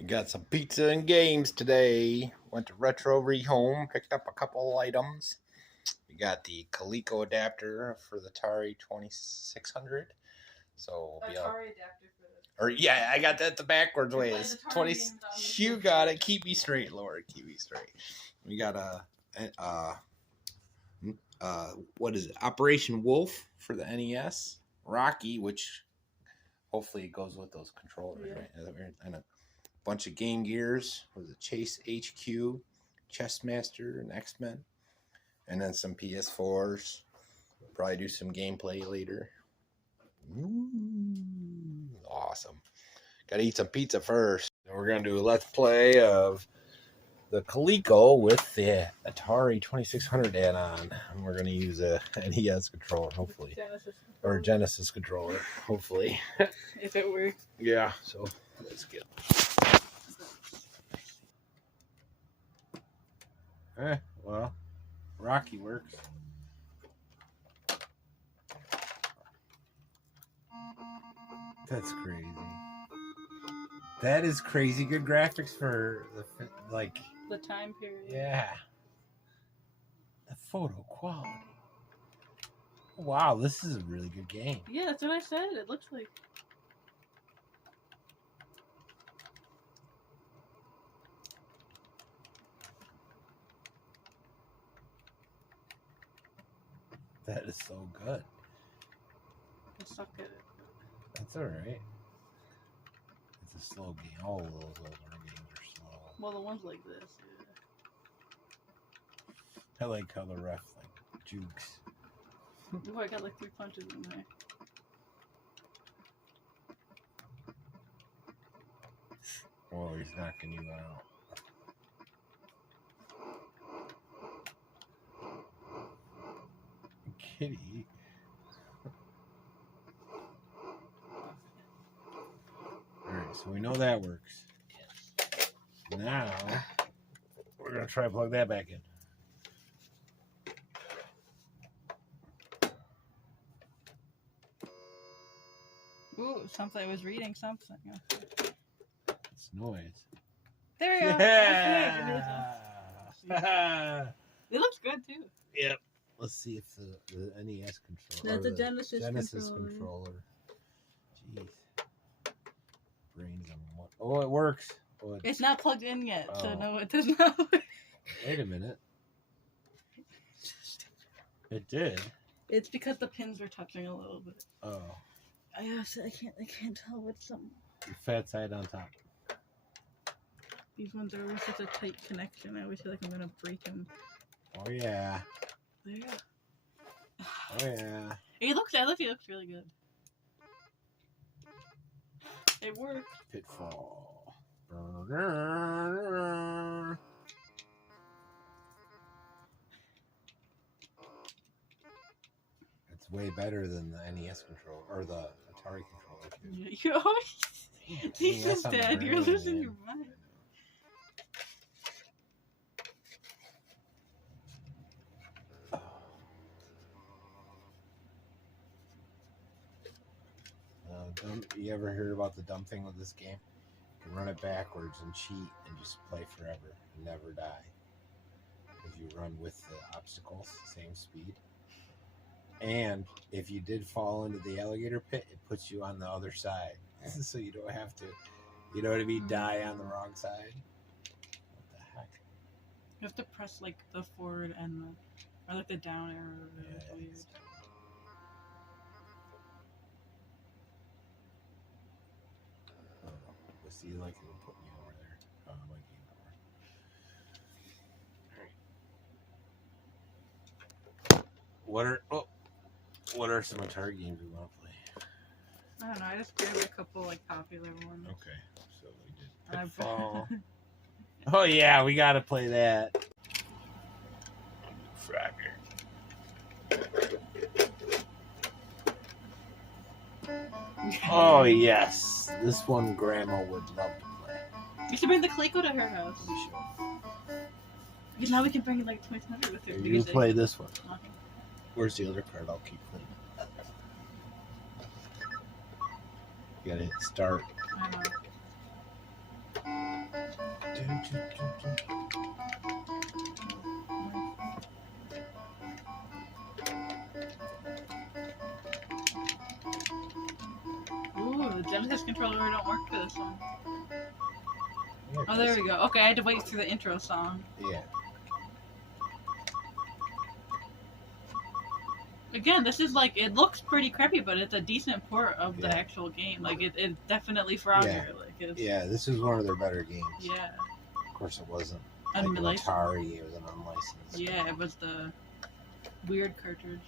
We got some pizza and games today. Went to Retro Rehome, picked up a couple items. We got the Coleco adapter for the Atari2600. So Atari adapter for this. Or yeah, I got that the backwards way. It's 20. You got it. Keep me straight, Lord. Keep me straight. We got what is it? Operation Wolf for the NES. Rocky, which hopefully it goes with those controllers, yeah. Right? And a bunch of Game Gears. Was it Chase HQ, Chessmaster, and X-Men, and then some PS4s. Probably do some gameplay later. Awesome. Gotta eat some pizza first. And we're gonna do a let's play of the Coleco with the Atari2600 add-on. And we're gonna use a NES controller, hopefully. Or Genesis controller, hopefully. If it works. Yeah, so let's get. Well, Rocky works. That's crazy. That is crazy good graphics for the time period. Yeah. The photo quality. Wow, this is a really good game. Yeah, that's what I said. It looks like. That is so good. I suck at it. That's alright. It's a slow game. All of those older games are slow. Well, the ones like this, yeah. I like how the ref jukes. Oh, I got 3 punches in there. Oh, he's knocking you out. Kitty. Alright, so we know that works. Yes. Now, we're going to try to plug that back in. Ooh, something. I was reading something. It's noise. There we go. Yeah. It looks good, too. Yep. Let's see if the NES controller. That's a Genesis controller. Jeez. Brains on what? Oh, it works. Oh, it's not plugged in yet, so no, it does not work. Wait a minute. It did. It's because the pins were touching a little bit. Oh. I can't tell what's something. Your fat side on top. These ones are always such a tight connection. I always feel like I'm gonna break them. Oh yeah. There you go. Oh yeah. It looks really good. It worked. Pitfall. It's way better than the NES controller or the Atari controller. Jesus, Dad, you're losing your mind. You ever hear about the dumb thing with this game? You can run it backwards and cheat and just play forever and never die. If you run with the obstacles, same speed. And if you did fall into the alligator pit, it puts you on the other side. So you don't have to, you know what I mean, die on the wrong side. What the heck? You have to press the forward and the down arrow. Yeah, weird. See, it would put me over there. Oh, my game over. What are some Atari games we want to play? I don't know. I just grabbed a couple popular ones. Okay, so we did Pitfall. Oh yeah, we gotta play that. Frogger. Oh yes, this one Grandma would love to play. We should bring the Coleco to her house. We should. Because now we can bring like 2600 with her. You can play this one. Okay. Where's the other card? I'll keep playing. You gotta hit start. I know. Ooh, the Genesis controller don't work for this one. Yeah, Oh, there we go. Okay, I had to wait through the intro song. Yeah. Again, this is like, it looks pretty crappy, but it's a decent port of the Yeah. actual game. Like, it's definitely Frogger. Yeah. Like, it's, Yeah, this was one of their better games. Yeah. Of course, it wasn't like Unlicensed. Atari. It was an unlicensed. Yeah, it was the weird cartridge.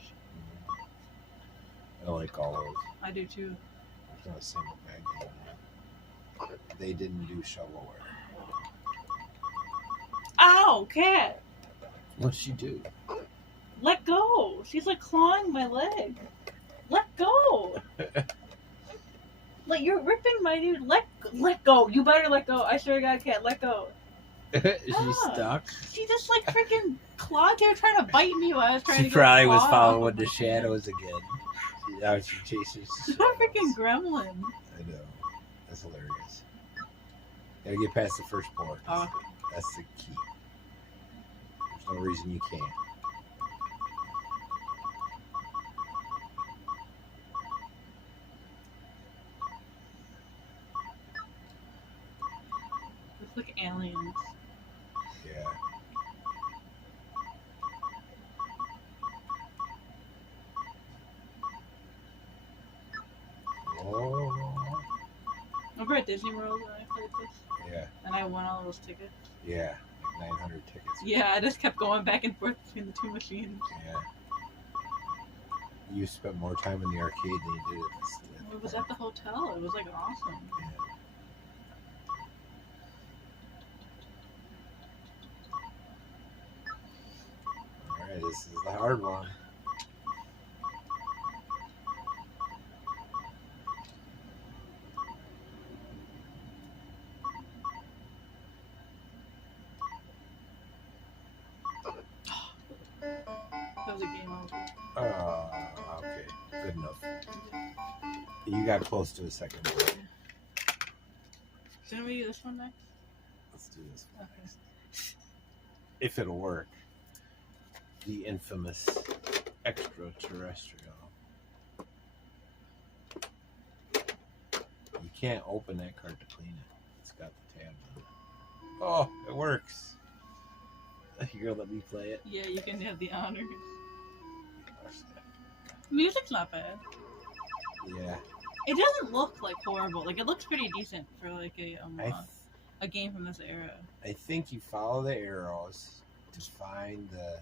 I like all those. I do too. There's not a single bad game in it. They didn't do shovelware. Ow, cat! What'd she do? Let go! She's like clawing my leg. Let go! Like, you're ripping my dude. Let go. You better let go. I swear to God, cat, let go. Is she Ah. stuck? She just like freaking clawed her, trying to bite me while I was trying to She get probably was claw following off the of my shadows again. Now she chases. She's a freaking gremlin. I know. That's hilarious. Gotta get past the first port. Oh. That's the key. There's no reason you can't. It's like aliens. Yeah. Oh. Remember at Disney World when I played this? Yeah. And I won all those tickets? Yeah. Like 900 tickets. Yeah, I just kept going back and forth between the two machines. Yeah. You spent more time in the arcade than you did at this. It was at the hotel. It was like awesome. Yeah. Alright, this is the hard one. That was a game over. Okay. Good enough. You got close to a second. Shouldn't we do this one next? Let's do this one Okay. next. If it'll work. The infamous extraterrestrial. You can't open that card to clean it. It's got the tabs on it. Oh, it works. You're gonna let me play it? Yeah, you can have the honors. Music's not bad. Yeah. It doesn't look like horrible. Like, it looks pretty decent for like a I game from this era. think you follow the arrows to find the.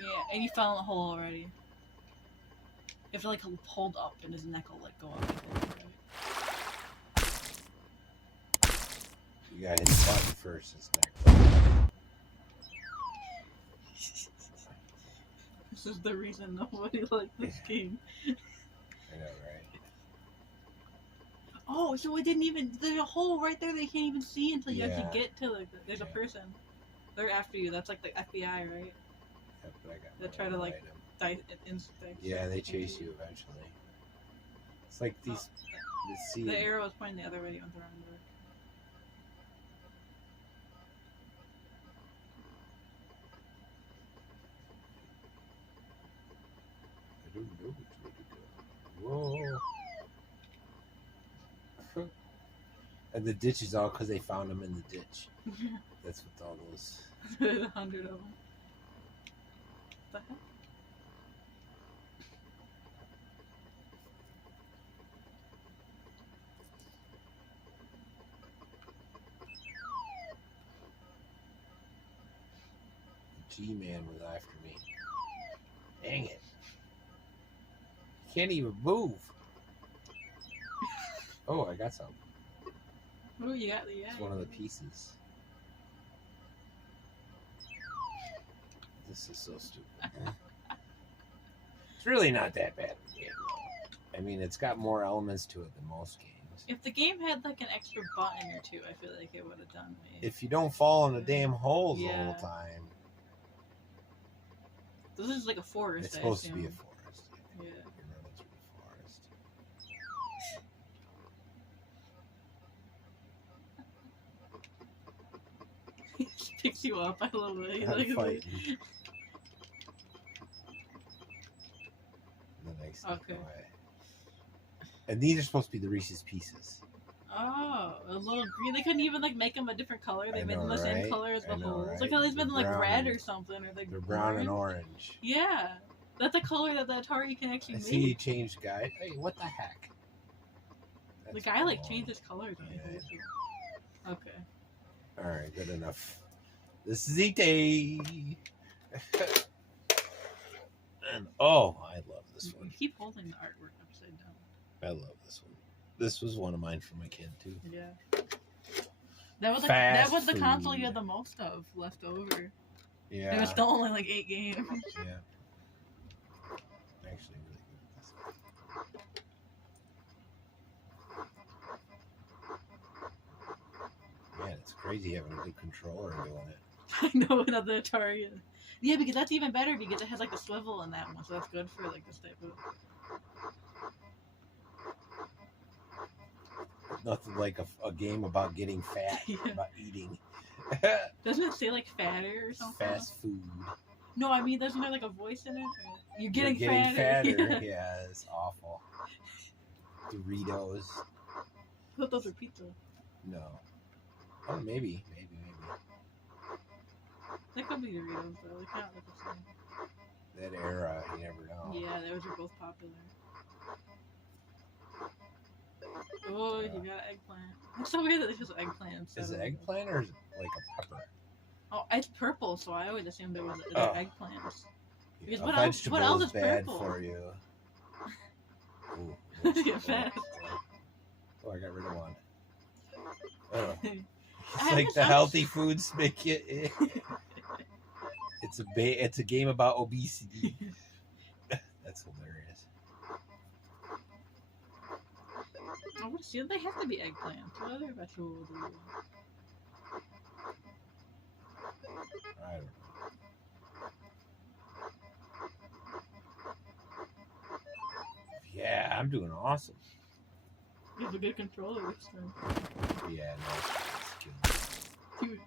Yeah, and you fell in the hole already. You have to like hold up, and his neck will like go up. You gotta hit the button first. It's next. This is the reason nobody liked this game. I know, right? Oh, so it didn't even. There's a hole right there that you can't even see until you Yeah. actually get to like. There's a Yeah. person. They're after you. That's like the FBI, right? Yep, but I got They one try to, like, item. Yeah, they chase you eventually. It's like these. The sea. The arrow was pointing the other way. You went the wrong way. I don't know which way to go. Whoa. And the ditch is all because they found them in the ditch. That's what all those. There's 100 of them. What the heck? G-Man was after me. Dang it. Can't even move. Oh, I got some. Oh, yeah. It's one of the pieces. This is so stupid. It's really not that bad of a game, though. I mean, it's got more elements to it than most games. If the game had like an extra button or two, I feel like it would have done me. If you don't fall in the damn holes the Yeah. whole time, This is like a forest. it's supposed to be a assume. forest. Yeah. You're running through the forest. He just picks you up. I love it. He's I'm like, fighting. And then I sneak Okay. away. And these are supposed to be the Reese's Pieces. oh, a little green. They couldn't even like make them a different color. They I made know, them the same right? color as the I know, holes. right? Like how they've been They're like brown red and- or something, or like They're brown and orange. Yeah, that's a color that the Atari can actually I make. see you changed guy. Hey, what the heck? The That's guy like cool. changes colors. When he Yeah. holds it. Okay. All right, good enough. This is E.T. And oh, I love this You one. keep holding the artwork upside down. I love this one. This was one of mine for my kid too. Yeah. That was Fast the console you food. had the most of left over. Yeah. There was still only like 8 games. Yeah. Actually, really good at this. Man, it's crazy having a good controller and doing it. I know without the Atari. Yeah, because that's even better because it has like the swivel in that one, so that's good for like this type of. Nothing like a game about getting fat, Yeah. about eating. Doesn't it say like fatter or something? Fast food. No, I mean, doesn't there like a voice in it? Or, You're getting fatter. fatter. Yeah, it's awful. Doritos. I thought those were pizza. No. Oh, maybe. That could be Doritos though. They kind of look the same. That era, you never know. Yeah, those are both popular. Oh, you got eggplant. It's so weird that it's just eggplant. instead Is it of- eggplant or is it like a pepper? Oh, it's purple, so I always assumed it was Oh. eggplants. Because A what else- vegetable what else is is bad purple? for you. Ooh, Get fat. Oh, I got rid of one. Oh. I It's have like this the other- healthy foods make it. It's a game about obesity. That's hilarious. I would assume they have to be eggplants. What other vegetable would they be? I don't know. Yeah, I'm doing awesome. You have a good controller this time. Yeah, no, it's killing me.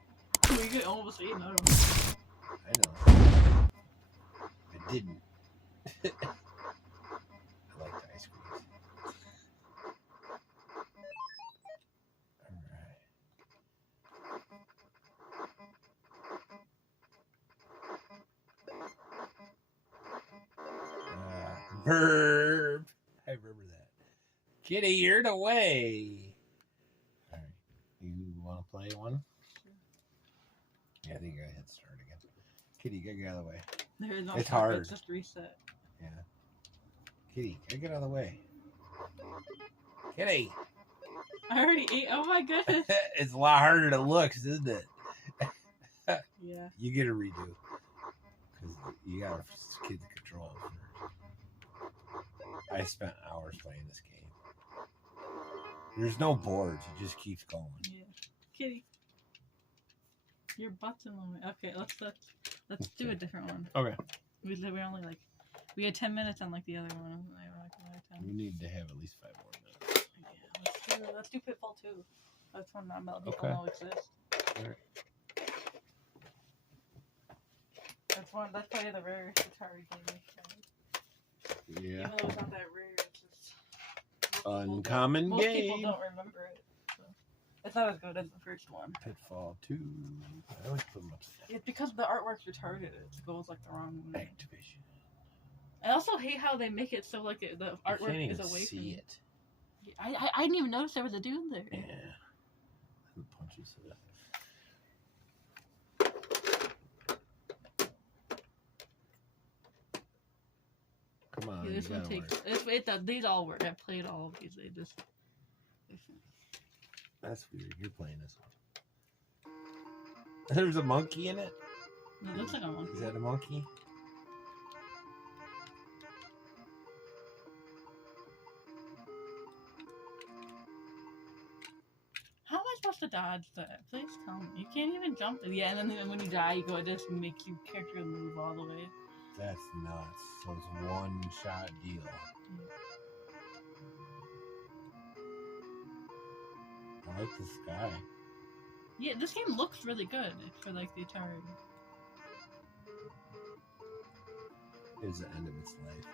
You get almost 8 in a row. I know. I didn't. I like the ice cream. Burp. I remember that. Kitty, you're the way. All right. You want to play one? Yeah, I think I hit start again. Kitty, get out of the way. There is no It's start, hard. It's just reset. Yeah. Kitty, get out of the way. Kitty. I already ate. Oh my goodness. It's a lot harder to look, isn't it? Yeah. You get a redo. Because you got to kid the control first. I spent hours playing this game. There's no boards. It just keeps going. Yeah. Kitty. Your butt's in the way. Okay, let's do a different one. Okay. We only like we had 10 minutes on like the other one. They were like another 10. We need to have at least 5 more minutes. Yeah, let's do Pitfall 2. That's one not many people Okay. know exists. Alright. That's probably the rarest Atari game. Yeah. Even though it's not that rare, it's just Uncommon most people game. don't remember it. So. It's not as good as the first one. Pitfall 2. I always put them upside It's because the artwork's retarded. It goes like the wrong way. down. Activision. I also hate how they make it so like the You artwork can't even is away from see you. it. I didn't even notice there was a dude there. Yeah. The punches it. Come on. Yeah, this you one gotta takes. work. These all work. I played all of these. They just. That's weird. You're playing this one. There's a monkey in it? It looks like a monkey. Is that a monkey? How am I supposed to dodge that? Please tell me. You can't even jump. Yeah, and then when you die, you go. It just makes your character move all the way. That's nuts. So it's one shot deal. I like the sky. Yeah, this game looks really good for like the Atari. It was the end of its life.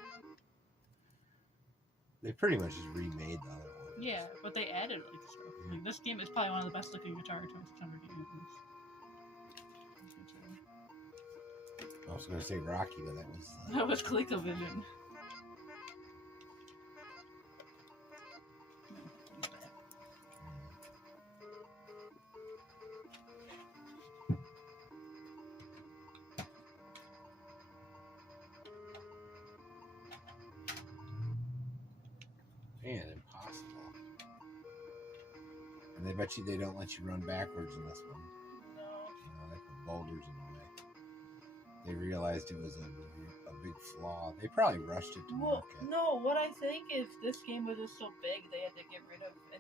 They pretty much just remade the other one. Yeah, but they added like stuff. Yeah. Like, this game is probably one of the best looking Atari2600 games. I was going to say Rocky, but that was... That was ColecoVision. Man, impossible. And they bet you they don't let you run backwards in this one. No. You know, they put boulders in the way. They realized it was a big flaw. They probably rushed it to Well, market. no, what I think is this game was just so big they had to get rid of it.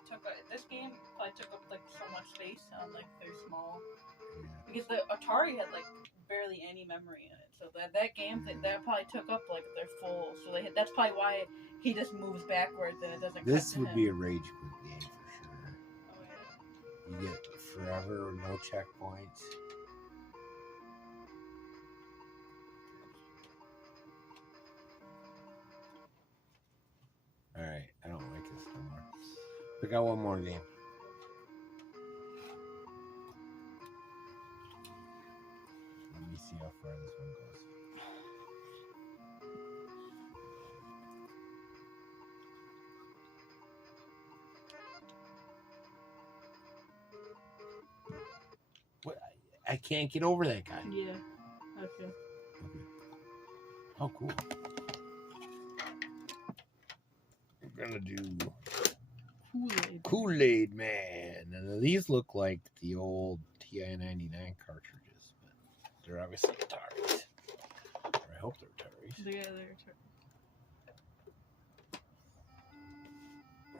This game probably took up like so much space on like their small, Yeah. because the Atari had like barely any memory in it. So that game that probably took up like their full. So that's probably why he just moves backwards and it doesn't. This cut to would him. be a rage quit game for sure. Oh, yeah. You get forever no checkpoints. Alright, I don't like this no more. Pick out one more game. Let me see how far this one goes. What? I can't get over that guy. Yeah. Okay. Oh, cool. We're gonna do KoolAid. KoolAid, man. And these look like the old TI-99 cartridges, but they're obviously Ataris. Or I hope they're Ataris. Yeah, they're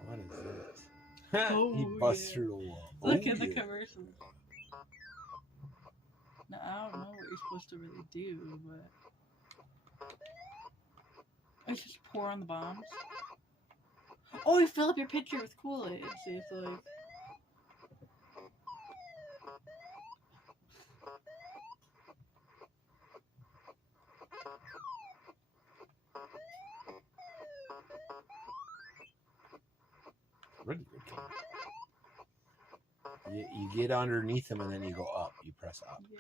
What is this? Oh, He busts yeah. through the wall. Look Oh, at the yeah. commercials. Now, I don't know what you're supposed to really do, but I just pour on the bombs. Oh, you fill up your pitcher with KoolAid. See, it's like. Really good game. You get underneath them and then you go up. You press up. Yeah.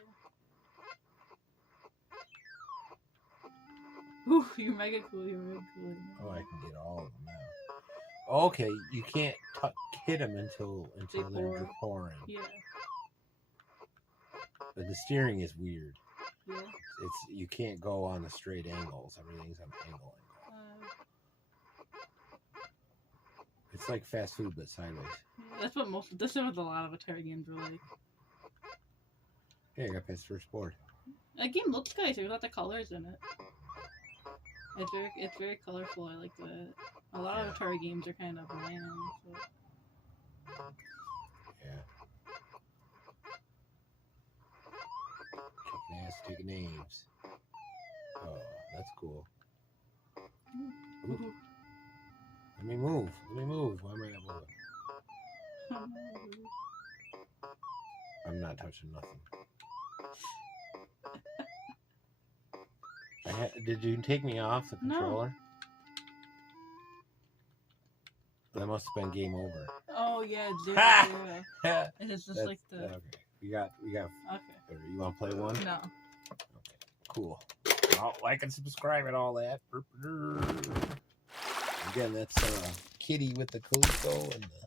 Ooh, you're mega cool. You're mega cool. Oh, I can get all of them now. Okay, you can't hit them until they're pouring. Yeah. But the steering is weird. Yeah. You can't go on the straight angles. Everything's on angle. It's like fast food but sideways. That's what this is what a lot of Atari games are like. Hey, I got past first board. That game looks nice. There's a lot of colors in it. It's very colorful. I like that. A lot of Atari games are kind of bland. So. Yeah. Kicking ass, taking names. Oh, that's cool. Ooh. Let me move. Why am I not moving? I'm not touching nothing. Did you take me off the controller? No. That must have been game over. Oh yeah, 0-0. It's just like the. Okay. We got. Okay. You want to play one? No. Okay. Cool. Well, like and subscribe and all that. Again, that's Kitty with the Coleco and the